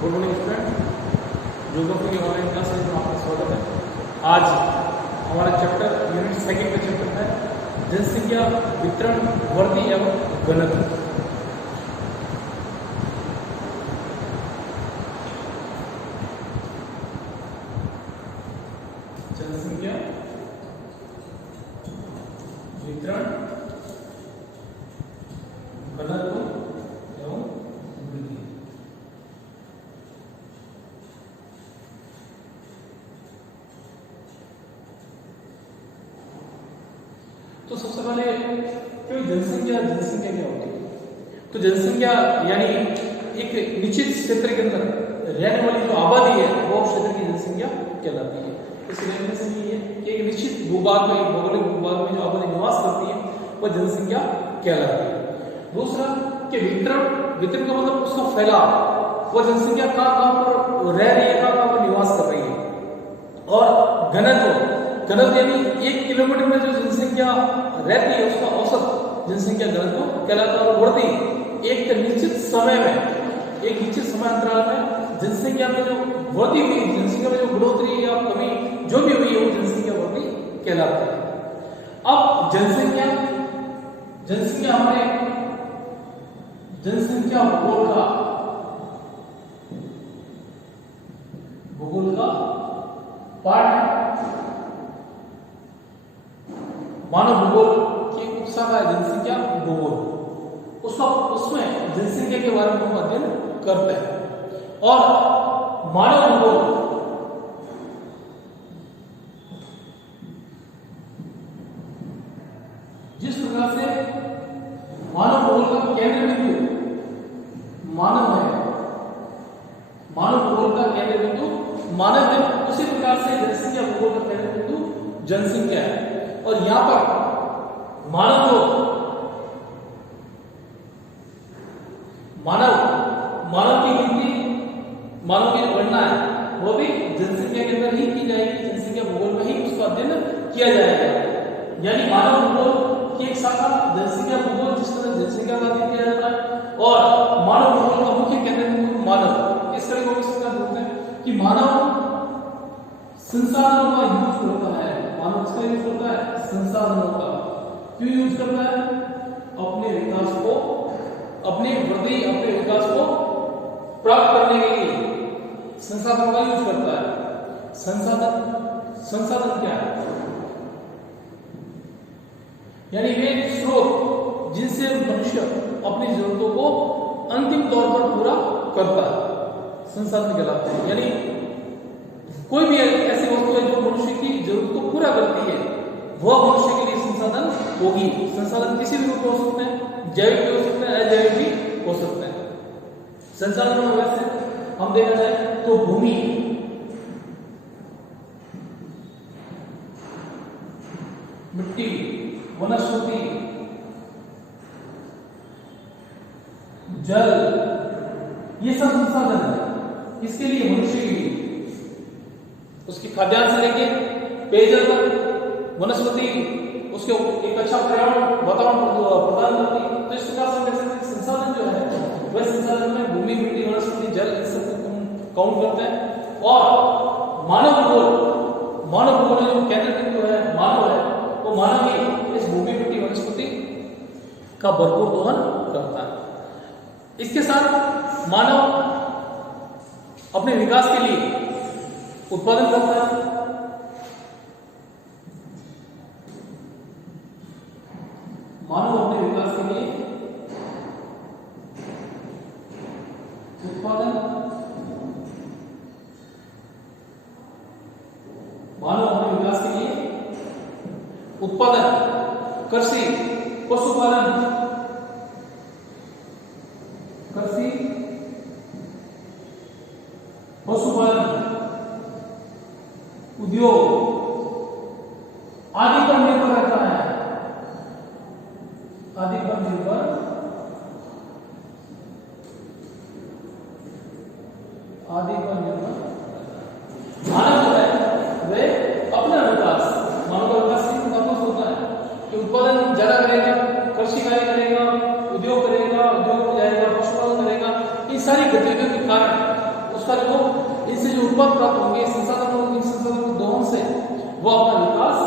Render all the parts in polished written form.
Good morning student, geography की online class में आपका स्वागत है। आज हमारा चैप्टर यूनिट सेकंड का चैप्टर है जनसंख्या वितरण वर्दी एवं घनत्व। जनसंख्या वितरण घनत्व एवं वृद्धि। तो सबसे पहले जनसंख्या क्या होती है? तो जनसंख्या यानी एक निश्चित क्षेत्र के अंदर रहने वाली जो आबादी है वो क्षेत्र की जनसंख्या कहलाती है। इसकी डेफिनेशन ये है कि एक निश्चित भूभाग में, भौगोलिक भूभाग में जो आबादी निवास करती है वह जनसंख्या कहलाती है। दूसरा कि वितरण का मतलब उसका फैलाव, वह जनसंख्या कहाँ पर रह रही है, कहाँ पर निवास कर रही है। और घनत्व यानी 1 किलोमीटर में जो जनसंख्या रहती है उसका औसत जनसंख्या घनत्व कहलाता है। और वृद्धि एक निश्चित समय में, एक निश्चित समय अंतराल में जनसंख्या में जो वृद्धि हुई, जनसंख्या में जो बढ़ोतरी या कमी जो भी हुई है वो जनसंख्या वृद्धि कहलाती है। अब जनसंख्या हमारे जनसंख्या भूगोल का पार्ट है। मानव भूगोल की एक उपशाखा है जनसंख्या भूगोल। उसमें जनसंख्या के बारे में हम अध्ययन करते हैं। और मानव भूगोल जिस प्रकार से मानव भूगोल का केंद्र बिंदु मानव है, मानव भूगोल का केंद्र बिंदु मानव है, उसी प्रकार से जनसंख्या भूगोल का केंद्र बिंदु जनसंख्या है। और यहां पर मानव की गिनती, मानव की गणना है वो भी जनसंख्या के अंदर ही की जाएगी, जनसंख्या भूगोल में ही उसका अध्ययन किया जाएगा। यानी मानव भूगोल की एक शाखा जनसंख्या भूगोल, जिस तरह जनसंख्या का अध्ययन किया जाता है। और मानव भूगोल का मुख्य केंद्र बिंदु मानव। इस तरह को इसका बोलते हैं कि मानव संसाधनों का यूज करता है। मानव इसका यूज करता है संसाधनों का। क्यों यूज करता है? अपने विकास को, अपने वृद्धि, अपने विकास को प्राप्त करने के लिए संसाधनों का यूज करता है। संसाधन क्या है? यानी वे स्रोत जिनसे मनुष्य अपनी जरूरतों को अंतिम तौर पर पूरा करता है, संसाधन कहलाते हैं। यानी कोई भी ऐसी वस्तु है जो मनुष्य की जरूरत को पूरा करती है, वह मनुष्य के लिए संसाधन होगी। संसाधन किसी भी रूप में हो सकते हैं, जैविक भी हो सकते हैं, अजैविक भी हो सकते हैं। संसाधन में वैसे हम देखा जाए तो भूमि, मिट्टी, वनस्पति, जल, ये सब संसाधन है। इसके लिए मनुष्य के लिए उसकी खाद्यान्न से लेके पेयजल तक, वनस्पति उसके एक अच्छा पर्यावरण वातावरण प्रदान करती है। तो इस प्रकार से देख सकते हैं संसाधन जो है वह संसाधन में भूमि, मिट्टी, वनस्पति, जल, इन सबको काउंट करते हैं। और मानव भूगोल जो केंद्र बिंदु है मानव है, वो मानव ही इस भूमि, मिट्टी, वनस्पति का भरपूर दोहन करता है। इसके साथ मानव अपने विकास के लिए उत्पादन करता है। मानव अपने विकास के लिए उत्पादन, मानव अपने विकास के लिए उत्पादन, कृषि, पशुपालन, उद्योग आदि पर निर्भर रहता है। मानव जो है वे अपना विकास, मानव का विकास इस प्रकार से होता है कि उत्पादन ज्यादा करेगा, कृषि कार्य करेगा, उद्योग करेगा, उद्योग में जाएगा, पशुपालन करेगा। इन सारी गतिविधियों के कारण उसका जो इनसे जो उत्पाद प्राप्त होंगे संसाधनों इन संसाधनों के दोहन से वो अपना विकास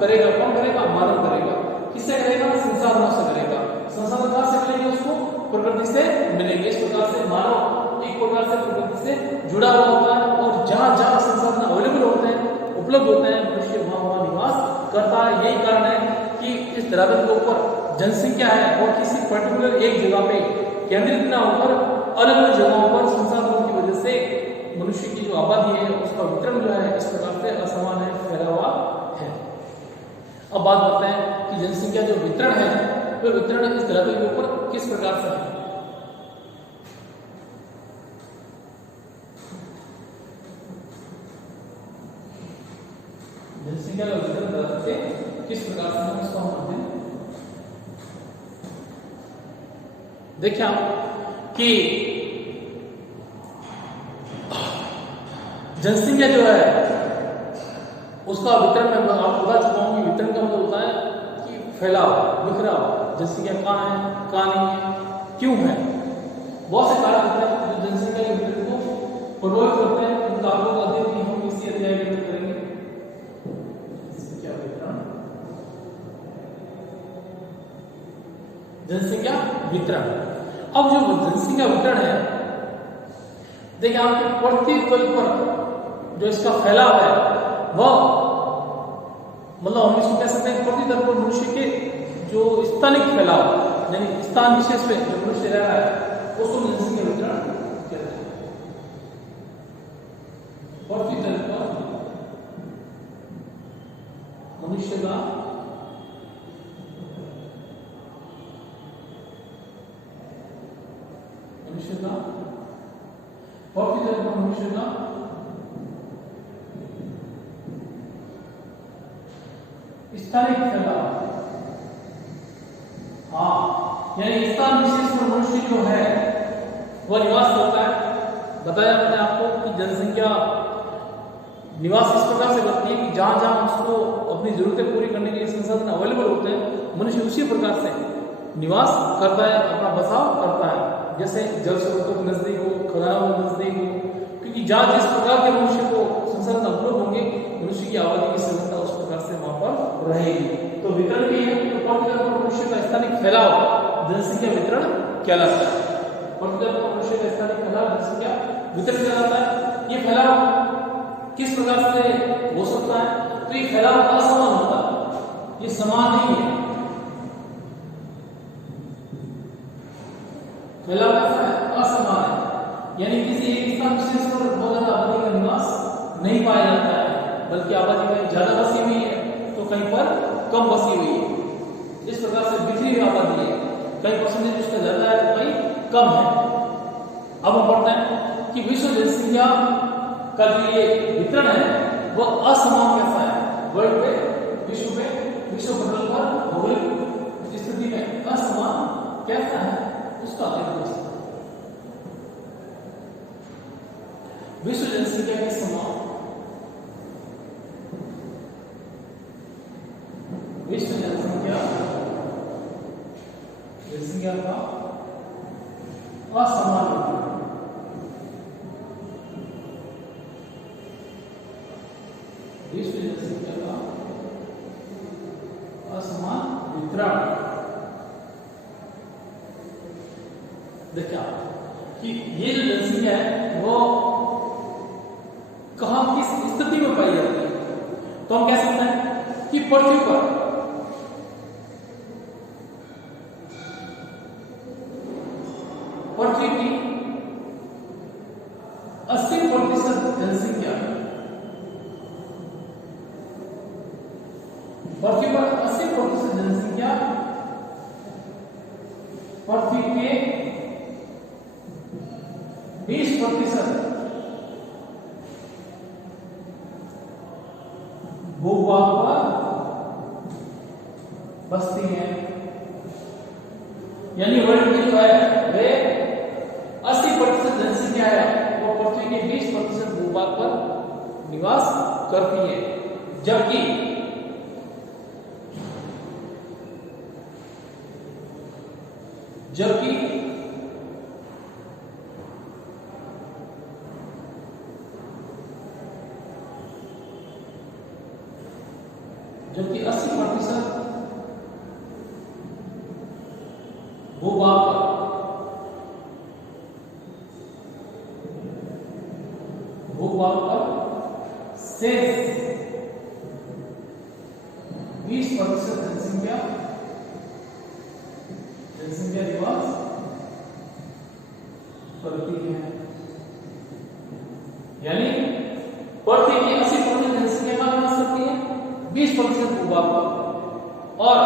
करेगा। कौन करेगा? मानव करेगा। किससे करेगा? संसाधनों से करेगा। संसाधन कहां से मिलेंगे? उसको प्रकृति से मिलेंगे। इस प्रकार से मानव एक प्रकार से प्रकृति से जुड़ा हुआ होता है और जहां जहां संसाधन अवेलेबल होते हैं, उपलब्ध होते हैं, मनुष्य वहां निवास करता है। यही कारण है कि इस धरातल के ऊपर जनसंख्या है और किसी पर्टिकुलर एक जगह पे केंद्रित ना होकर अलग अलग जगहों पर संसाधनों की वजह से मनुष्य की जो आबादी है उसका वितरण जो है इस प्रकार से असमान है, फैला हुआ है। अब बात करते हैं कि जनसंख्या जो वितरण है वह वितरण इस धरातल के ऊपर किस प्रकार से है। जनसंख्या का वितरण धरातल से किस प्रकार से हम इसको मानते हैं। देखिए आप कि जनसंख्या जो है उसका वितरण मैं आपको बता चुका हूं कि वितरण का मतलब होता है कि फैलाव, बिखराव। जनसंख्या कहां है, कहां नहीं है, क्यों है। बहुत से कारण होते हैं जो जनसंख्या के वितरण को प्रभावित करते हैं। उन कारणों का अध्ययन हम इसी अध्याय के अंदर करेंगे। जनसंख्या वितरण। अब जो जनसंख्या वितरण है, देखिए आपके पृथ्वी तल पर जो इसका फैलाव है वह मतलब हम इसको कह सकते हैं पृथ्वी तल पर मनुष्य के जो स्थानिक फैलाव यानी स्थान विशेष पे जो मनुष्य रह रहा है उसको जनसंख्या वितरण कहते हैं। पृथ्वी तल पर मनुष्य का मनुष्य का स्थानिक फैलाव। यानी स्थान विशेष पर मनुष्य जो है वह निवास करता है। बताया मैंने आपको कि जनसंख्या निवास इस प्रकार से करती है कि जहां जहां उसको अपनी जरूरतें पूरी करने के लिए संसाधन अवेलेबल होते हैं मनुष्य उसी प्रकार से निवास करता है, अपना बसाव करता है। जैसे जल स्रोतों के नजदीक हो, खदानों के नजदीक हो, क्योंकि जहां जिस प्रकार के मनुष्य को संसाधन उपलब्ध होंगे मनुष्य की आबादी की संख्या उस प्रकार से वहां पर रहेगी। तो वितरण भी है तो मनुष्य का स्थानिक फैलाव जनसंख्या वितरण कहलाता है। मनुष्य का स्थानिक फैलाव जनसंख्या वितरण कहलाता है। ये फैलाव किस प्रकार से हो सकता है? तो ये फैलाव असमान होता है, ये समान नहीं है। फैलाव कैसा है? असमान है। यानी किसी एक स्थान विशेष पर बहुत ज्यादा आबादी का निवास नहीं पाया जाता है, बल्कि आबादी कहीं ज्यादा बसी हुई है तो कहीं पर कम बसी हुई है। इस प्रकार से बिखरी हुई आबादी है, कहीं परसेंटेज उसका ज्यादा है तो कहीं कम है। अब हम पढ़ते हैं कि विश्व जनसंख्या का जो ये वितरण है वह असमान कैसा है। वर्ल्ड पे, विश्व पटल पर भौगोलिक स्थिति में असमान कैसा है उसका अध्ययन कर सकते हैं। विश्व जनसंख्या के समान विश्व जनसंख्या का असमान विश्व जनसंख्या का असमान वितरण। देखिए कि ये जो जनसंख्या है वो कहां किस स्थिति में पाई जाती है। तो हम कह सकते हैं कि पृथ्वी पर पृथ्वी की 80% जनसंख्या पृथ्वी पर 80% जनसंख्या पृथ्वी के 20% भूभाग पर बसती है। यानी वर्ल्ड की जो है वे 80% जनसंख्या है वो पृथ्वी के 20% भूभाग पर निवास करती है, जबकि जबकि 80% भूभाग पर शेष 20% जनसंख्या निवास करती है। यानी पृथ्वी की 80% जनसंख्या का निवास करती है, 20% भूभाग पर, और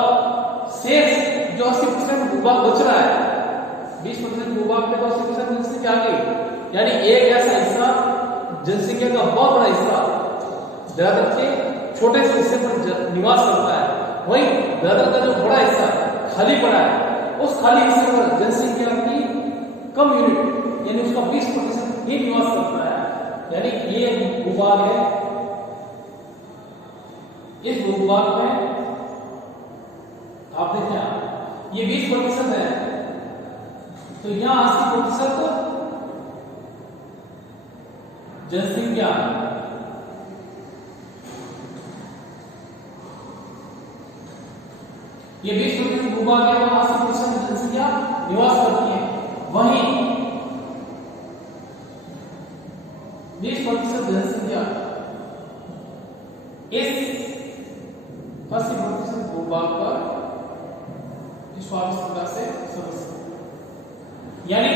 शेष जो 80% भूभाग बच रहा है, 20% भूभाग पे 80% जनसंख्या आ गई। यानी एक ऐसा हिस्सा जनसंख्या का बहुत बड़ा हिस्सा धरातल के छोटे से हिस्से पर निवास करता है, वहीं धरातल का जो बड़ा हिस्सा खाली पड़ा है, उस खाली हिस्से पर जनसंख्या की कम यूनिट यानी उसका 20% ही निवास करता है। यानी ये भूभाग है, इस भूभाग में आप देखें ये 20% है, तो यहां 80% जनसंख्या ये 20% भूभाग है, वहां 80% जनसंख्या निवास करती है। वहीं 20% जनसंख्या इस 80% भूभाग पर प्रकार से समझ सकते। यानी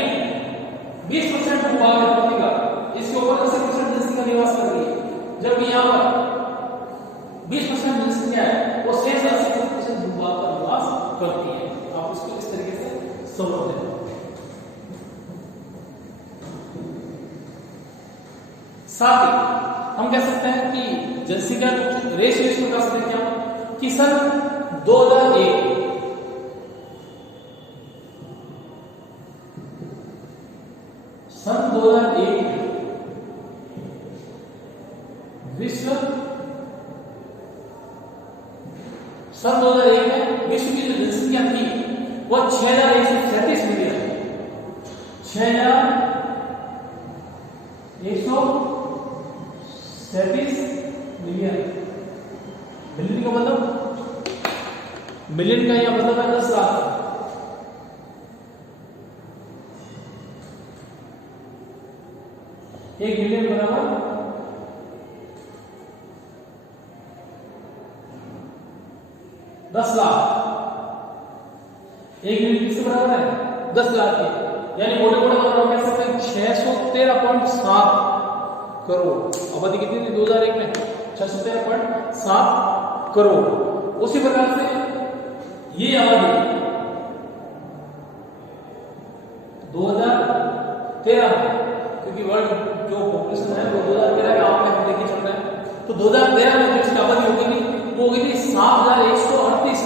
20% भूभाग है पृथ्वी का, इसके ऊपर 80% जनसंख्या निवास कर रही है, जबकि यहां पर 20% जनसंख्या है, वो शेष 80% भूभाग पर निवास करती है। आप इसको इस तरीके से समझ लें। साथ ही हम कह सकते हैं कि जनसंख्या रेशियो इसको कह सकते हैं क्या कि सन 2001 विश्व सन 2001 में विश्व की जो जनसंख्या थी वह 6137 मिलियन 6137 मिलियन। मिलियन का मतलब मिलियन का यह मतलब है 10 लाख। एक मिलियन बराबर 10 लाख। एक मिलियन किससे बराबर है 10 लाख के। यानी मोटे मोटे तौर पर कह सकते हैं 613.7 करोड़। आबादी कितनी थी 2001 में 613.7 करोड़। उसी प्रकार से ये आबादी 2013 क्योंकि वर्ल्ड जो पॉपुलेशन है वो 2013 के आंकड़े हम लेके चल रहे हैं, तो 2013 में जो इसकी आबादी होगी वो होगी थी 7138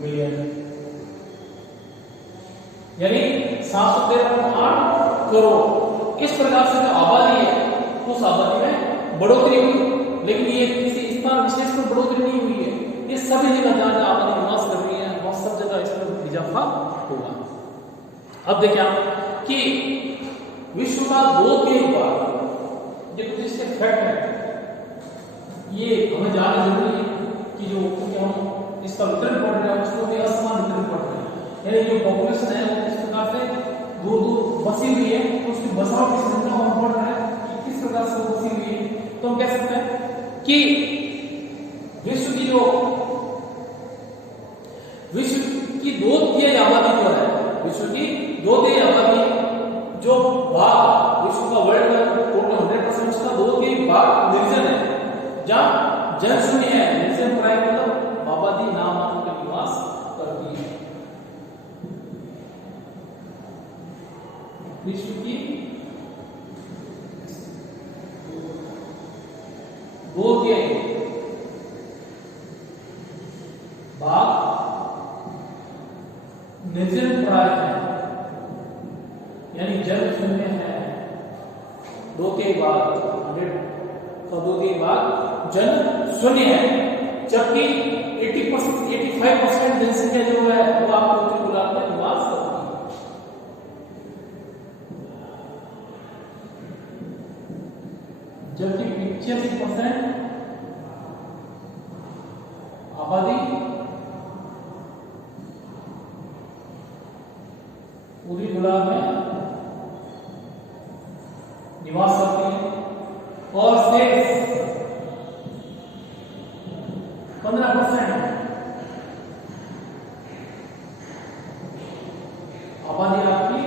मिलियन। यानी 713.8 करोड़। इस प्रकार से जो आबादी है उस आबादी में बढ़ोतरी हुई, लेकिन ये किसी इस बार विशेष पर बढ़ोतरी नहीं हुई है। ये सभी जगह जहां जहां आबादी निवास कर रही है वहां सब जगह इस पर इजाफा होगा। अब देखिए आप कि विश्व का 2 के बाद ये कुछ इसके फैक्ट है, ये हमें जानना जरूरी है कि जो हम इसका वितरण पढ़ रहे हैं उसको भी असमान वितरण पढ़ रहे हैं। यानी जो पॉपुलेशन है वो किस प्रकार से दूर दूर बसी हुई है, तो उसकी बसाव की संख्या हम पढ़ रहे हैं कि किस प्रकार से बसी हुई है। तो हम कह सकते हैं कि विश्व की 2/3 आबादी जो है, विश्व की 2/3 आबादी जो भाग विश्व का वर्ल्ड का टोटल 100% उसका 2/3 भाग निर्जन है, जहां जनशून्य है। निर्जन प्राय मतलब आबादी नामात्र का निवास करती है। विश्व की 2/3 भाग निर्जन प्राय है, यानी जल शून्य है। 2/3 भाग 100 का 2/3 भाग जल शून्य है, जबकि 80% 85% जनसंख्या जो है वो आपके उत्तरी गोलार्ध में निवास करती है। जबकि 85% आबादी उत्तरी गोलार्ध में निवास करती है और शेष 15% आबादी आपकी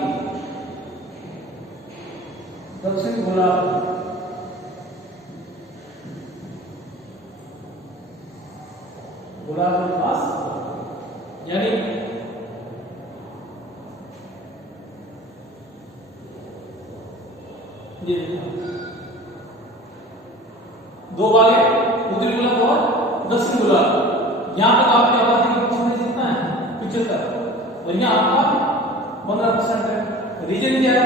दक्षिण गोलार्ध में निवास, यानी ये दो भाग है, उत्तरी गोलार्ध और दक्षिण गोलार्ध। यहाँ पर आपकी आबादी का परसेंटेज कितना है? 75, और यहाँ आपका 15% है। रीजन क्या है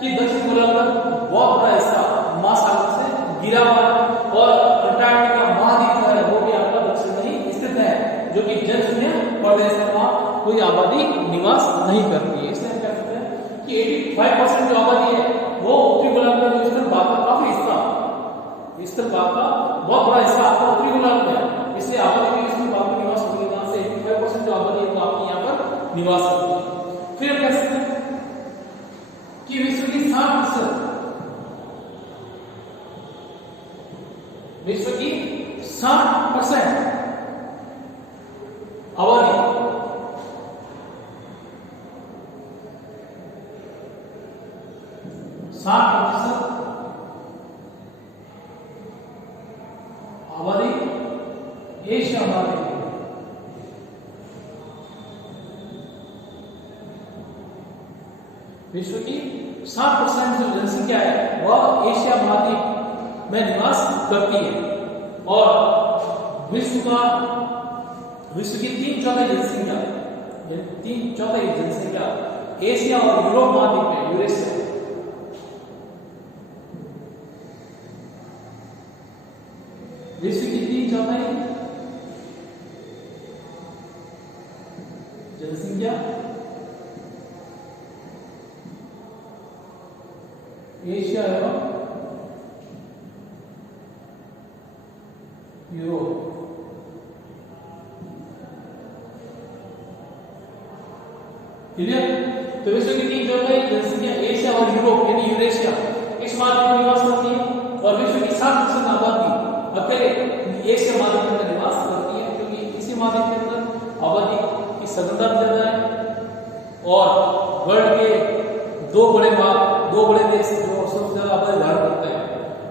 कि दक्षिण गोलार्ध का बहुत बड़ा हिस्सा महासागर से घिरा हुआ है और अंटार्कटिका महाद्वीप जो है वो भी आपका दक्षिण में ही स्थित है, जो कि जनशून्य प्रदेश है, वहाँ कोई आबादी निवास नहीं करती है। इसलिए हम कह सकते हैं कि 85% जो आबादी है वो उत्तरी गोलार्ध में, जो ईस्टर्न भाग का काफी हिस्सा, ईस्टर्न भाग का बहुत बड़ा हिस्सा आपका उत्तरी गोलार्ध में है। इसलिए आबादी भी ईस्टर्न भाग में निवास होती है, जहां से 85% जो आबादी है वो आपकी यहाँ पर निवास करती है। फिर हम कह सकते हैं कि विश्व की 60% विश्व की 60% आबादी आबादी एशिया महाद्वीप, विश्व की 60% जो जनसंख्या है वह एशिया महाद्वीप में निवास करती है और विश्व की 3/4 जनसंख्या, 3/4 जनसंख्या एशिया और यूरोप महाद्वीप में, यूरेशिया, विश्व की 3/4 जनसंख्या एशिया एवं यूरोप, क्लियर? तो विश्व की 3/4 जनसंख्या एशिया और यूरोप यानी यूरेशिया इस महाद्वीप में निवास करती है और विश्व की 60% आबादी अकेले एशिया महाद्वीप में निवास करती है, क्योंकि इसी महाद्वीप के अंदर आबादी की सघनता ज्यादा है और वर्ल्ड के दो बड़े देश जो सबसे ज्यादा आबादी धारण करते हैं,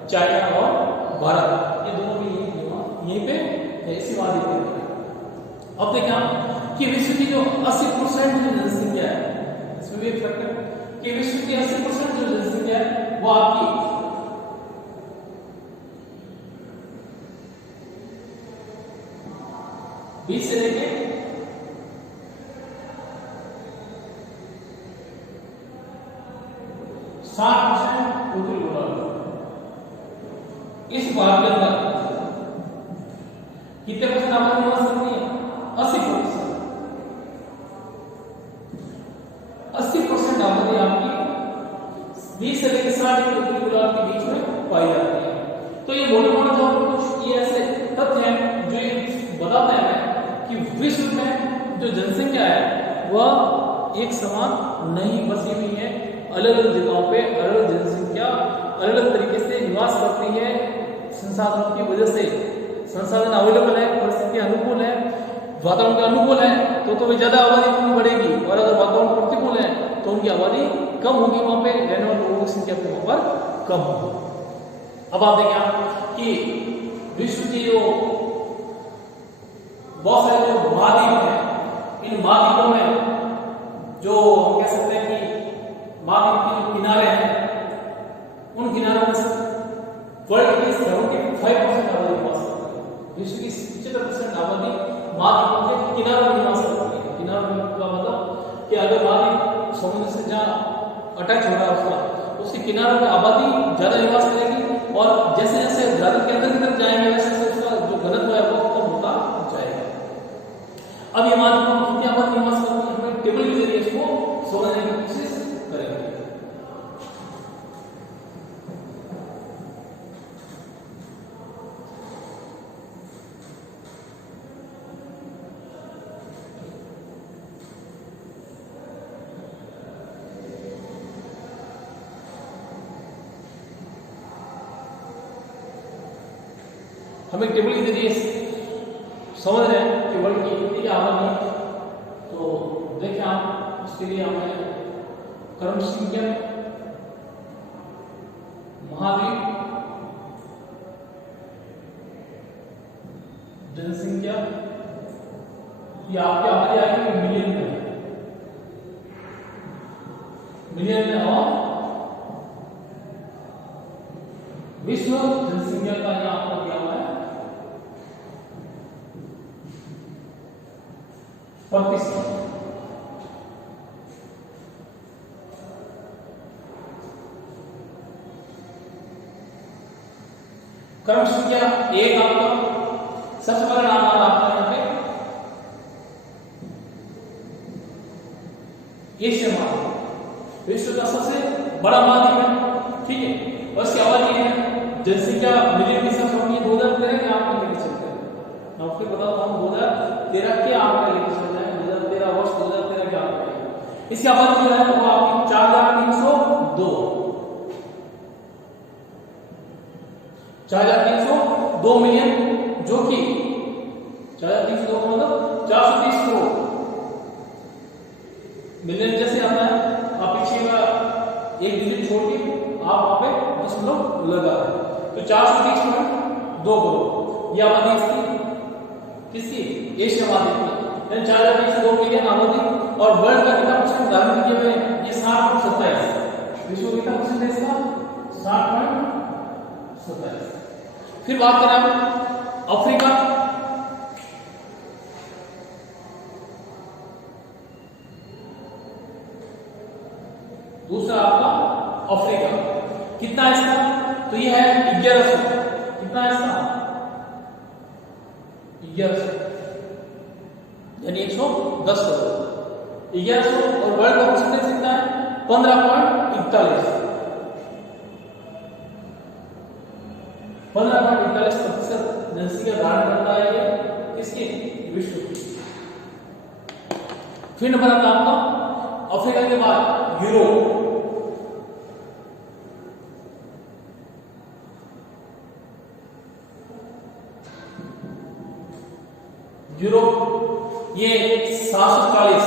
चाइना और भारत, ये दोनों भी यहीं पे इसी महाद्वीप के अंदर। अब देखिए आप कि विश्व की जो 80% जो जनसंख्या है, इसमें भी एक फैक्टर कि विश्व की 80% जो जनसंख्या है वो आपकी 20 से लेके 60% उत्तरी गोलार्ध, इस भाग के अंदर कितने परसेंट आबादी निवास करती है? 80%। 80% आबादी आपकी 20 से लेकर 60 उत्तरी गोलार्ध के बीच में पाई जाती है। तो ये मोटे मोटे तौर पर कुछ ये ऐसे तथ्य हैं जो ये बताते हैं कि विश्व में जो जनसंख्या है वह एक समान नहीं बसी हुई है, अलग अलग जगहों पे अलग अलग जनसंख्या अलग अलग तरीके से निवास करती है। संसाधनों की वजह से संसाधन अवेलेबल है, परिस्थिति अनुकूल है, वातावरण के अनुकूल है तो वे ज्यादा आबादी उनकी बढ़ेगी, और अगर वातावरण प्रतिकूल है तो उनकी आबादी कम होगी, वहां पे रहने वाले लोगों की संख्या पे वहां पर कम होगी। अब आप देखें कि विश्व की जो बहुत सारे जो महाद्वीप हैं, इन महाद्वीपों में जो हम कह सकते हैं कि महाद्वीप के जो किनारे हैं, उन किनारों में वर्ल्ड की 75% आबादी निवास करती है। विश्व की 75% आबादी महाद्वीपों के किनारों में निवास करती है। किनारों में का मतलब कि अगर महाद्वीप समुद्र से जहाँ अटैच हो रहा है उसके किनारों में आबादी ज्यादा निवास करेगी, और जैसे जैसे भारत के अंदर की तरफ जाएंगे वैसे उसका जो घनत्व है वो कम होता हम एक टेबल के जरिए समझ रहे हैं कि वर्ल्ड की कितनी आबादी है। तो देखिए आप उसके लिए हमें क्रम संख्या, महाद्वीप, जनसंख्या, ये आपके आबादी आएगी मिलियन में, और विश्व जनसंख्या का यहां आपको दिया हुआ है प्रतिशत। क्रम संख्या एक आपका सबसे पहला नाम आ रहा है आपका यहाँ पे एशिया महाद्वीप, विश्व का सबसे बड़ा महाद्वीप है, ठीक है। और इसकी आबादी है, जनसंख्या मिलियन के साथ होगी 2013 के आंकड़े लेके चलते हैं। मैं आपको बता रहा हूँ 2013 के आंकड़े लेके चल रहे हैं, 2013 वर्ष 2013 के आंकड़े। इसकी आबादी जो है वो आपकी 4,302 मिलियन, जो कि 4,302 का मतलब 430 करोड़। मिलियन जैसे आता है आप पीछे का एक डिजिट छोड़ के आप वहां पे दशमलव लगा है, तो 430.2 करोड़ ये आबादी इसकी, किसकी? एशिया महाद्वीप की। 4,302 मिलियन आबादी। और वर्ल्ड का कितना परसेंट धारण किए हुए हैं? ये 60.27। विश्व का कितना परसेंट है इसका? 60.27। फिर बात करें अफ्रीका, दूसरा आपका अफ्रीका, कितना है इसका? तो ये है 1100। कितना है इसका? 1100 यानी 110 करोड़। 1100 और वर्ल्ड का परसेंटेज कितना है? 15.41। 15.41% जनसंख्या धारण करता है ये किसकी? विश्व की। फिर नंबर आता है आपका अफ्रीका के बाद यूरोप। यूरोप ये 740,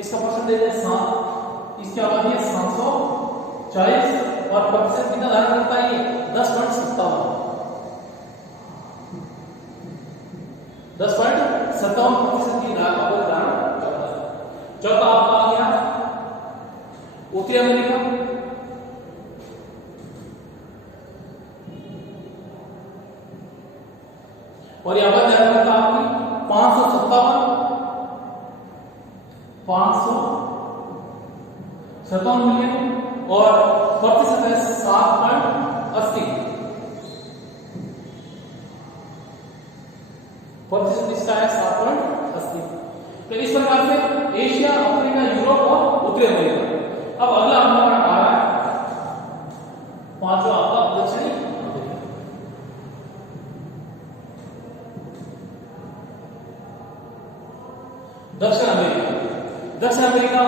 इसका परसेंटेज है 7, इसकी आबादी है 740 और प्रतिशत कितना धारण करता है ये? 10.57। 10.57% की आबादी धारण करता है। चौथा आपका आ गया उत्तरी अमेरिका, और यहां पर धारण करता है आपकी 557 मिलियन और प्रतिशत है 7.80। प्रतिशत इसका है 7.80। तो इस प्रकार से एशिया, अफ्रीका, यूरोप और उत्तरी अमेरिका। अब अगला हमारा आ रहा है पांचवा आपका दक्षिणी अमेरिका। दक्षिण अमेरिका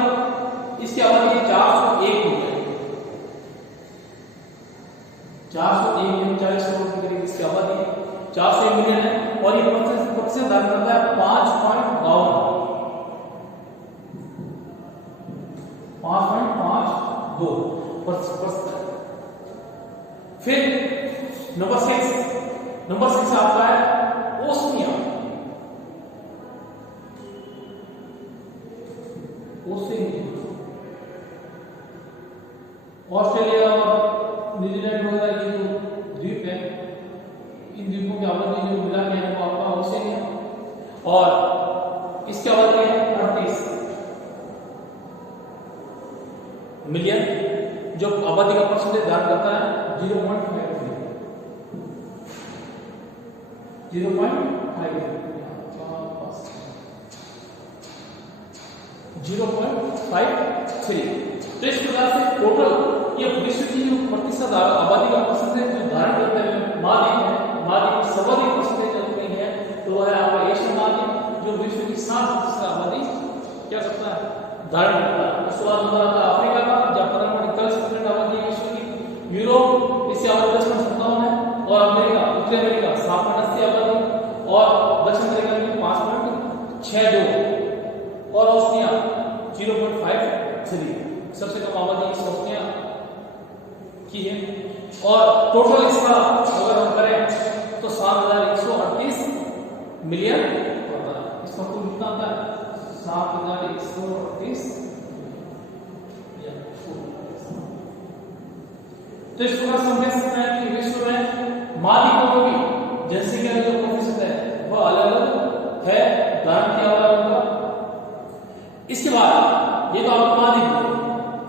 इसकी आबादी है 401 मिलियन। 401 मिलियन 40 करोड़ के करीब इसकी आबादी है, 401 मिलियन है। और ये प्रतिशत धारण करता है 5.52। फिर नंबर 6 आपका है ओसनिया। ऑस्ट्रेलिया और न्यूजीलैंड वगैरह ये जो द्वीप है, इन द्वीपों की आबादी जो मिला के है वो आपका ओसेनिया, और इसकी आबादी है 38 मिलियन, जो आबादी का परसेंटेज धारण करता है 0.53। 0.53। तो इस प्रकार से टोटल ये विश्व की जो प्रतिशत आबादी का परसेंटेज जो धारण करते हैं महाद्वीप सर्वाधिक परसेंटेज जो है तो वह है आपका एशिया महाद्वीप, जो विश्व की 60% आबादी क्या करता है? धारण करता है। उसके बाद नंबर आता है अफ्रीका का, जहां 41% आबादी है विश्व की। यूरोप इससे आबादी 10.57 है, और अमेरिका उत्तरी अमेरिका 7.80 आबादी और दक्षिण अमेरिका में 5.62 और ऑस्ट्रिया 0.53। सबसे कम आबादी इस ऑस्ट्रिया की है। और टोटल इसका अगर हम करें तो 7,138 मिलियन होता है। इसका कुल कितना आता है? 7,138। तो इस प्रकार से हम देख सकते हैं कि विश्व में महाद्वीपों में भी जनसंख्या का जो प्रतिशत है वह अलग अलग है उदाहरण के अलावा। इसके बाद ये तो आपको महाद्वीप है।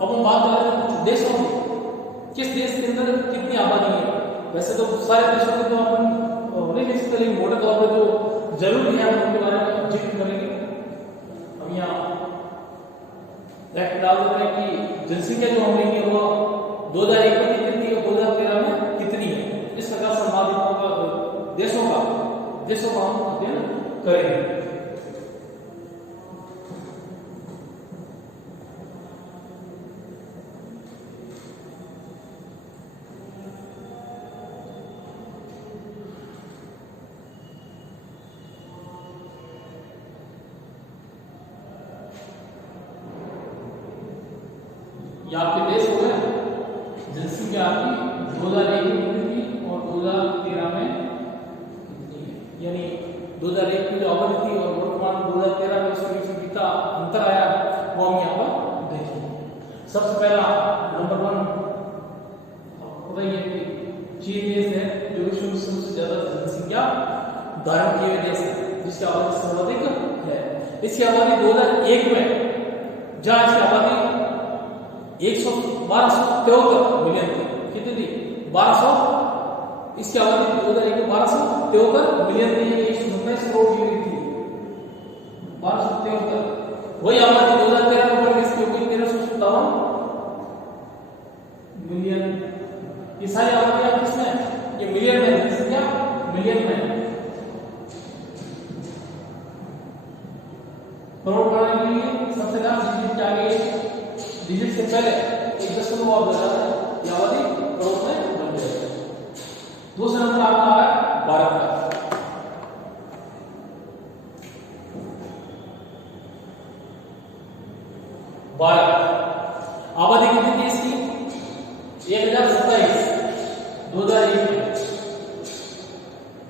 अब हम बात कर रहे हैं कुछ देशों की, किस देश के अंदर कितनी आबादी है। वैसे तो सारे देशों के तो अपन नहीं देख सकते, लेकिन मोटे तौर पर जो जरूरी है उनके बारे में जिक्र करेंगे। हम यहाँ डाल देते हैं कि जनसंख्या जो होगी वो 2001 में कितनी है, 2013 में कितनी है। इस प्रकार से महाद्वीपों का देशों का हम अध्ययन करेंगे। ये आपके देश हो गए। जनसंख्या आपकी 2001 में कितनी थी और 2013 में कितनी है, यानी 2001 में जो आबादी थी और वर्तमान 2013 में इसके बीच कितना अंतर आया वो हम यहाँ पर देखेंगे। सबसे पहला नंबर 1 पता ही है कि चीन देश है जो विश्व में सबसे ज्यादा जनसंख्या धारण किए हुए देश है, जिसकी आबादी सर्वाधिक है। इसकी आबादी 2001 में जहाँ इसकी आबादी 1273 मिलियन थी। कितनी थी? 1200। इसकी आबादी 2001 में 1273 मिलियन थी, 129 करोड़ की थी। 1273। वही आबादी 2013 में बढ़ गई, इसकी हो गई 1357 मिलियन। ये सारी आबादी आप किसमें? ये मिलियन में जनसंख्या मिलियन में। करोड़ बढ़ाने के लिए सबसे ज्यादा डिजिट क्या गई? डिजिट से पहले एक दशमलव आप लगा दें, ये आबादी करोड़ में बन जाएगी। दूसरा नंबर आपका है भारत का। भारत आबादी कितनी थी इसकी? 1027 2001 में,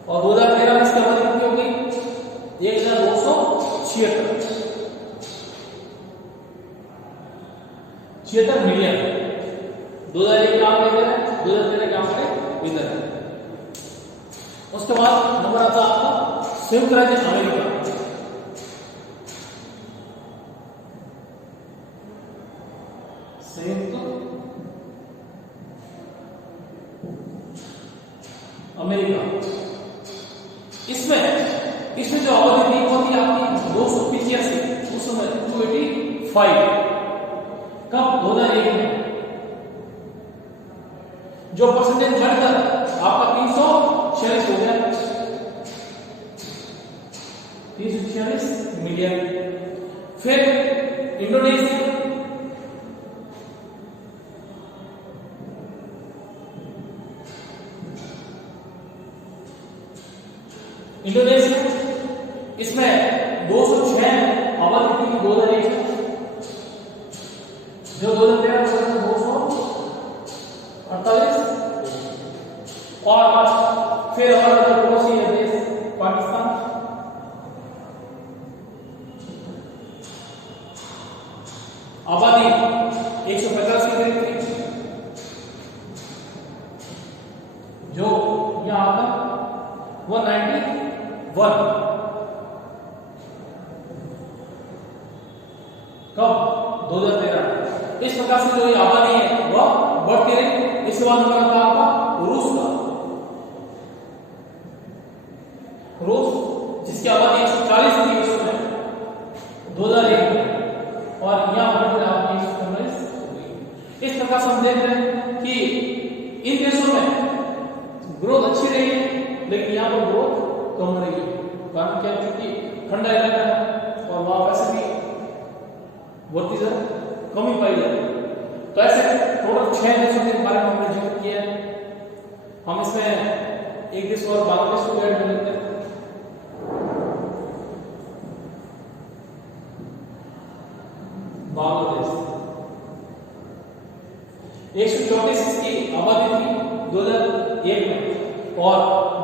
और 2013 में इसकी आबादी कितनी हो गई? 1276 मिलियन। 2001 का आंकड़े इधर है, 2013 के आंकड़े इधर है। उसके बाद नंबर आता है आपका संयुक्त राज्य अमेरिका। संयुक्त अमेरिका, इसमें जो आबादी थी वो थी आपकी 285, उस समय 285। कब? 2001 में। जो परसेंटेज बढ़कर आपका 346 हो गया, 346 मिलियन। फिर इंडोनेशिया, इसमें 206 आबादी थी 2001 में, जो 2013 में 248। और फिर हमारा पड़ोसी है देश पाकिस्तान, आबादी 150 के करीब थी, जो यहाँ आता 191। कब? 2013। इस प्रकार से जो ये आबादी है वह बढ़ती रही। इसके बाद नंबर आता है आपका रूस का। रूस जिसकी आबादी 140 थी उस समय 2001 में, और यहाँ बढ़कर आपकी 119 हो गई। इस प्रकार से हम देख रहे हैं कि इन देशों में ग्रोथ अच्छी रही है, लेकिन यहाँ पर ग्रोथ कम रही है। कारण क्या? क्योंकि ठंडा इलाका है और वहां वैसे भी बढ़ती दर कमी पाई जाती है। तो ऐसे टोटल 6 देशों के बारे में हमने जिक्र किया है। हम इसमें एक देश और बांग्लादेश को ऐड कर लेते हैं। बांग्लादेश 134 इसकी आबादी थी 2001 में और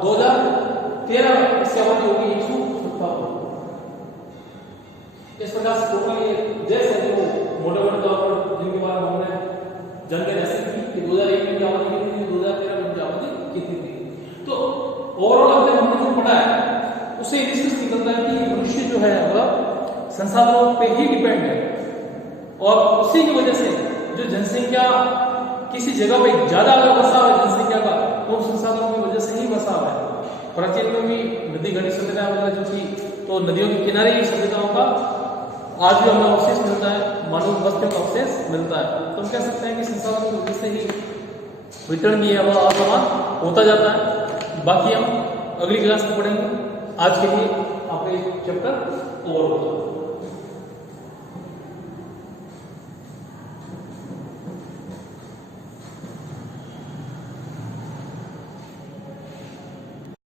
2013 में इसकी आबादी होगी 157। इस प्रकार से टोटल ये देश है जो मोटे तौर पर जिनके बारे में हमने जानकारी हासिल की कि 2001 में की आबादी कितनी थी, 2013 में की आबादी कितनी थी। तो ओवरऑल अगर हमने जो पढ़ा है उससे निष्कर्ष निकलता है कि मनुष्य जो है वह संसाधनों पे ही डिपेंड है और उसी की वजह से जो जनसंख्या किसी जगह पे ज्यादा अगर बसा हुआ है जनसंख्या का तो संसाधनों की वजह से ही बसा हुआ है। प्राचीन में भी नदी घड़ी सभ्यता वगैरह जो थी तो नदियों के किनारे ही सभ्यताओं का आज भी हमें अवशेष मिलता है, मानव बस्तियों का अवशेष मिलता है। तो हम कह सकते हैं कि संसाधनों की वजह से ही वितरण भी है वह असमान होता जाता है। बाकी हम अगली क्लास में पढ़ेंगे। आज के लिए आपका चैप्टर ओवर होता है।